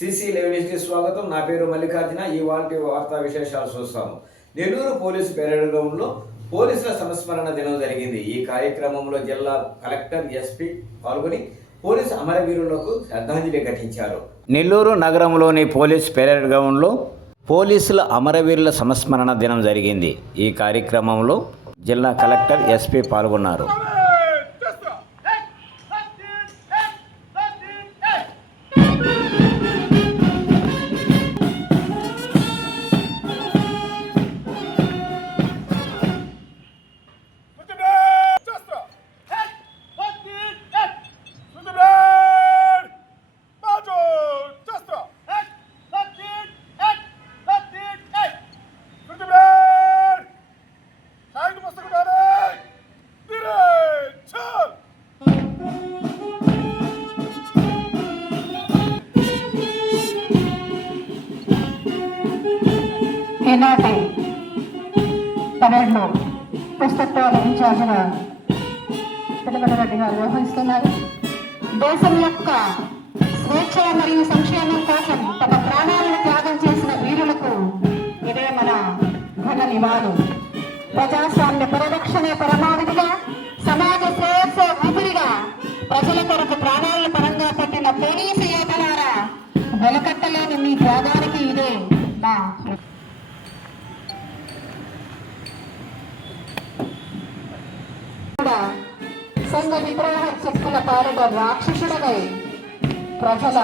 CC లెవెన్స్కి స్వాగతం. నా పేరు మల్లికార్జున. ఈ వాటి వార్తా విశేషాలు చూస్తాము. నెల్లూరు పోలీసు పెరేడ్ గ్రౌండ్లో పోలీసుల సంస్మరణ దినం జరిగింది. ఈ కార్యక్రమంలో జిల్లా కలెక్టర్ ఎస్పీ పాల్గొని పోలీసు అమరవీరులకు శ్రద్ధాంజలి ఘటించారు. నెల్లూరు నగరంలోని పోలీస్ పెరేడ్ గ్రౌండ్లో పోలీసుల అమరవీరుల సంస్మరణ దినం జరిగింది. ఈ కార్యక్రమంలో జిల్లా కలెక్టర్ ఎస్పీ పాల్గొన్నారు. ఈనాటి పరేడ్లో పుస్తకాల ఇన్ఛార్జిగా తిరుమల రెడ్డి గారు వ్యవహరిస్తున్నారు. దేశం యొక్క స్వేచ్ఛ మరియు సంక్షేమం కోసం తమ ప్రాణాలను త్యాగం చేసిన వీరులకు ఇదే మన ఘన నివాళు. ప్రజాస్వామ్య పరిరక్షణే పరమావధిగా సమాజ శ్రేయస్సు ఊపిరిగా ప్రజల కొరకు ప్రాణాలను పరంగా పెట్టిన పోలీసు యోధనారా వెలకట్టలేని మీ త్యాగానికి ఇదే మా కూడా సంఘ విగ్రహ శక్తుల పాలన రాక్షసుడవై ప్రజల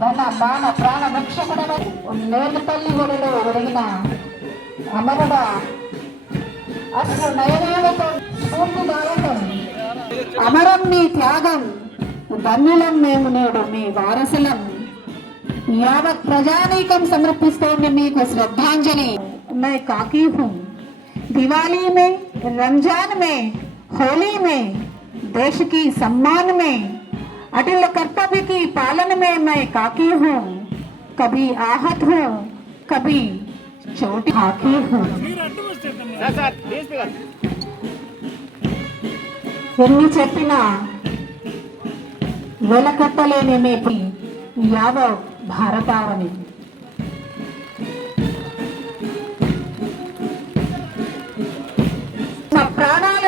ధన మాన ప్రాణ రక్షకుడవై నేలు తల్లి ఒడిలో ఒడిగిన అమరుడ అసలు నయనాలతో స్ఫూర్తిదాయకం అమరం మీ త్యాగం ధన్యులం మేము నేడు మీ వారసులం యావత్ ప్రజానీకం సమర్పిస్తోంది మీకు శ్రద్ధాంజలి मैं काकी हूँ दिवाली में रमजान में होली में देश की सम्मान में अटल कर्तव्य की पालन में मैं काकी हूँ कभी आहत हूँ कभी चोट हाकी हूँ ఎన్ని చెప్పినా వెలకట్టలేని మేపి యావ భారతావని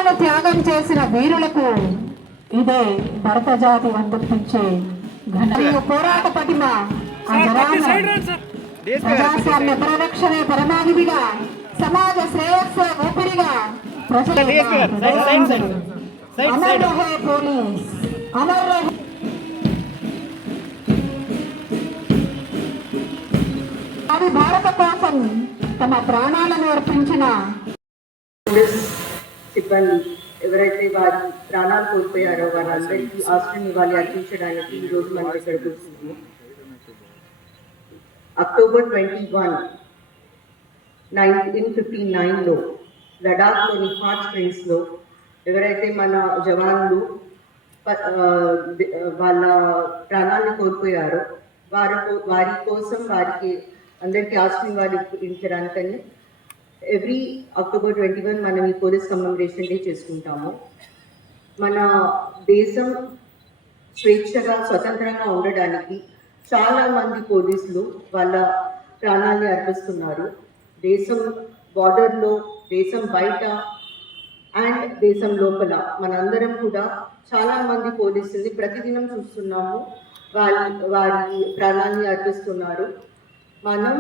ప్రాణాలను త్యాగం చేసిన వీరులకు ఇదే భరత జాతి అందించే ఘన మరియు పోరాట పటిమ. ప్రజాస్వామ్య పరిరక్షణే పరమావధిగా సమాజ శ్రేయస్సు ఊపిరిగా ప్రజల అమర్ రహే పోలీస్. అమర్ రహే అది భారత కోసం తమ ప్రాణాలను అర్పించిన పోలీస్ సిబ్బంది ఎవరైతే వారి ప్రాణాలు కోల్పోయారో వారందరికీ ఆశ్రయం ఇవ్వాలి అర్పించడానికి ఈ రోజు మన దగ్గరకు వచ్చింది October twenty one nineteen fifty నైన్లో లడాఖ్లోని హాట్ స్ప్రింగ్స్లో ఎవరైతే మన జవాన్లు వాళ్ళ ప్రాణాలను కోల్పోయారో వారి వారి కోసం వారికి అందరికీ ఆశ్రయం వారి ఇవ్వడానికని ఎవ్రీ అక్టోబర్ ట్వంటీ వన్ మనం ఈ పోలీస్ కమ్మెమరేషన్ డే చేసుకుంటాము. మన దేశం స్వేచ్ఛగా స్వతంత్రంగా ఉండడానికి చాలా మంది పోలీసులు వాళ్ళ ప్రాణాన్ని అర్పిస్తున్నారు. దేశం బార్డర్లో దేశం బయట అండ్ దేశం లోపల మనందరం కూడా చాలా మంది పోలీసుల్ని ప్రతిదినం చూస్తున్నాము. వారి వారి ప్రాణాన్ని అర్పిస్తున్నారు. మనం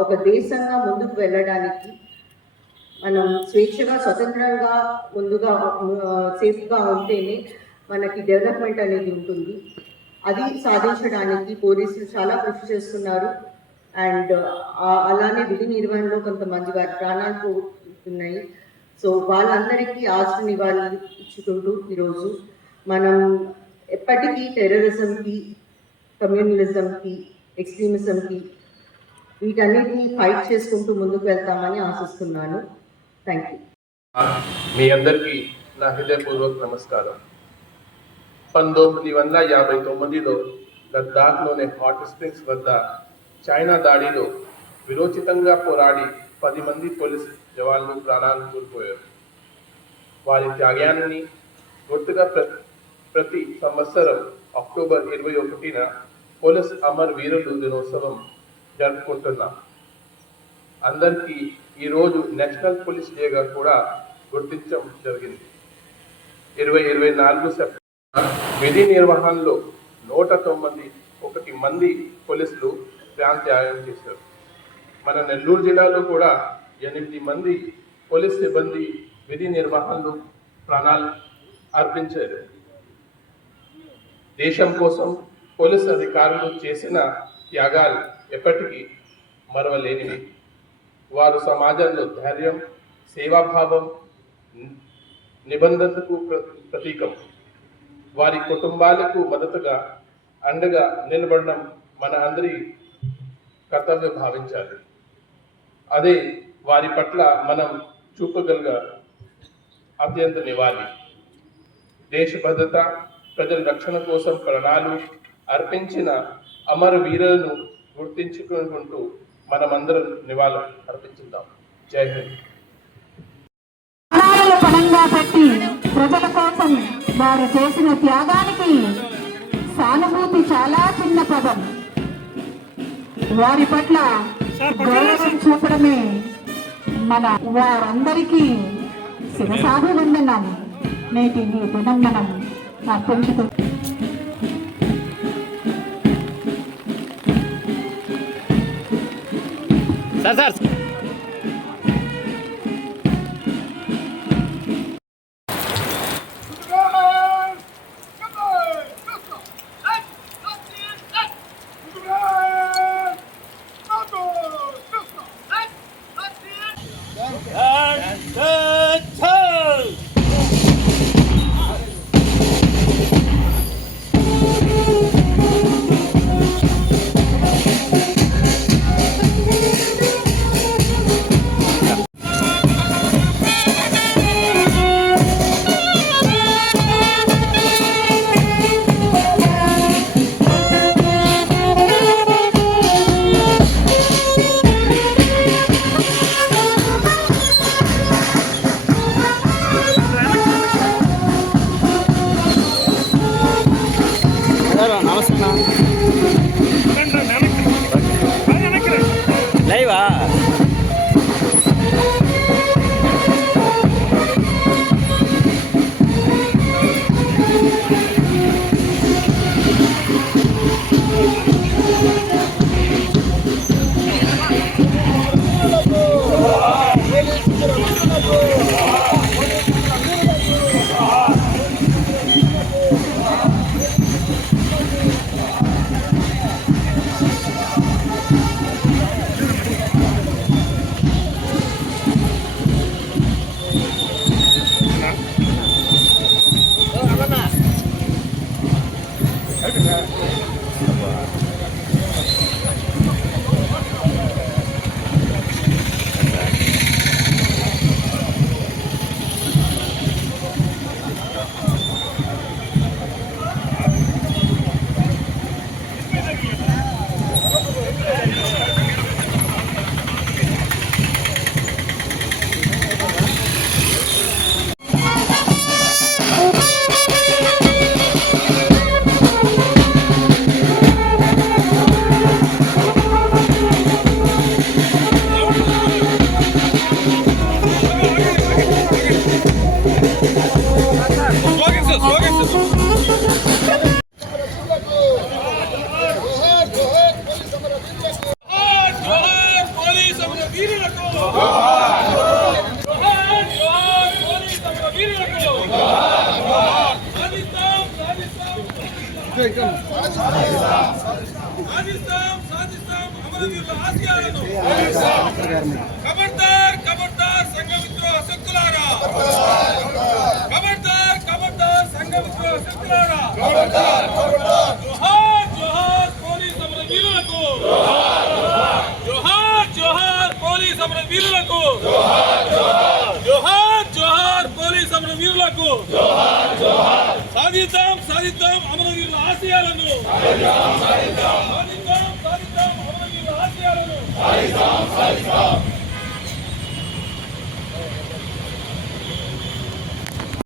ఒక దేశంగా ముందుకు వెళ్ళడానికి మనం స్వేచ్ఛగా స్వతంత్రంగా ముందుగా సేఫ్గా ఉంటేనే మనకి డెవలప్మెంట్ అనేది ఉంటుంది. అది సాధించడానికి పోలీసులు చాలా కృషి చేస్తున్నారు. అండ్ అలానే విధి నిర్వహణలో కొంతమంది వారి ప్రాణాలు పోతున్నాయి సో వాళ్ళందరికీ ఆశను నివాళి ఇచ్చుకుంటూ ఈరోజు మనం ఎప్పటికీ టెర్రరిజంకి కమ్యూనలిజంకి ఎక్స్ట్రీమిజంకి వీటన్నిటిని ఫైట్ చేసుకుంటూ ముందుకు వెళ్తామని ఆశిస్తున్నాను. థ్యాంక్ యూ మీ అందరికీ నా హృదయపూర్వక నమస్కారం. పంతొమ్మిది వందల యాభై తొమ్మిదిలో లద్దాఖ్లోని హాట్ స్ప్రింగ్స్ వద్ద చైనా దాడిలో విరోచితంగా పోరాడి పది మంది పోలీస్ జవాన్లు ప్రాణాలు కోల్పోయారు. వారి త్యాగాన్ని గుర్తుగా ప్రతి సంవత్సరం అక్టోబర్ ఇరవై ఒకటిన పోలీస్ అమర్ వీరులు దినోత్సవం జరుపుకుంటున్నాం. అందరికీ ఈరోజు నేషనల్ పోలీస్ డేగా కూడా గుర్తించడం జరిగింది. ఇరవై ఇరవై నాలుగు సెప్టెంబర్ విధి నిర్వహణలో నూట తొమ్మిది ఒకటి మంది పోలీసులు ప్రాంత్యాగం చేశారు. మన నెల్లూరు జిల్లాలో కూడా ఎనిమిది మంది పోలీస్ సిబ్బంది విధి నిర్వహణలో ప్రాణాలు అర్పించారు. దేశం కోసం పోలీస్ అధికారులు చేసిన త్యాగాలు ఎప్పటికీ మరవలేనివి. వారు సమాజంలో ధైర్యం సేవాభావం నిబంధనకు ప్రతీకం. వారి కుటుంబాలకు మద్దతుగా అండగా నిలబడడం మన అందరి కర్తవ్యం భావించాలి. అదే వారి పట్ల మనం చూపగలగ అత్యంత నివాలి దేశ భద్రత ప్రజల రక్షణ కోసం ప్రాణాలు అర్పించిన అమర వీరులను గుర్తించుకుంటూ మనమందరం నివాళులు అర్పించుదాం జై హింద్. ప్రాణాలను పణంగా పెట్టి ప్రజల కోసం వారు చేసిన త్యాగానికి సానుభూతి చాలా చిన్న పదం. వారి పట్ల గౌరవం చూపడమే మన వారందరికీ శిరసాభివందనం. నేటి దినం మనం అర్పించుకు স্যার স্যার అమరవీరుల ఖబర్దార్ ఖబర్దార్ సంఘమిత్ర శక్తులారా. ఖబర్దార్ ఖబర్దార్ సంఘమిత్ర శక్తులారా. జోహార్ జోహార్ పోలీస్ అమర వీరులకు. జోహార్ జోహార్ పోలీస్ అమర వీరులకు. జోహార్ జోహార్ పోలీస్ అమర వీరులకు. సాధిద్దాం సాధిద్దాం అమరవీరుల ఆశయాలను. సాధిద్దాం సాధిద్దాం. అమరవీరుల ఆశయాలను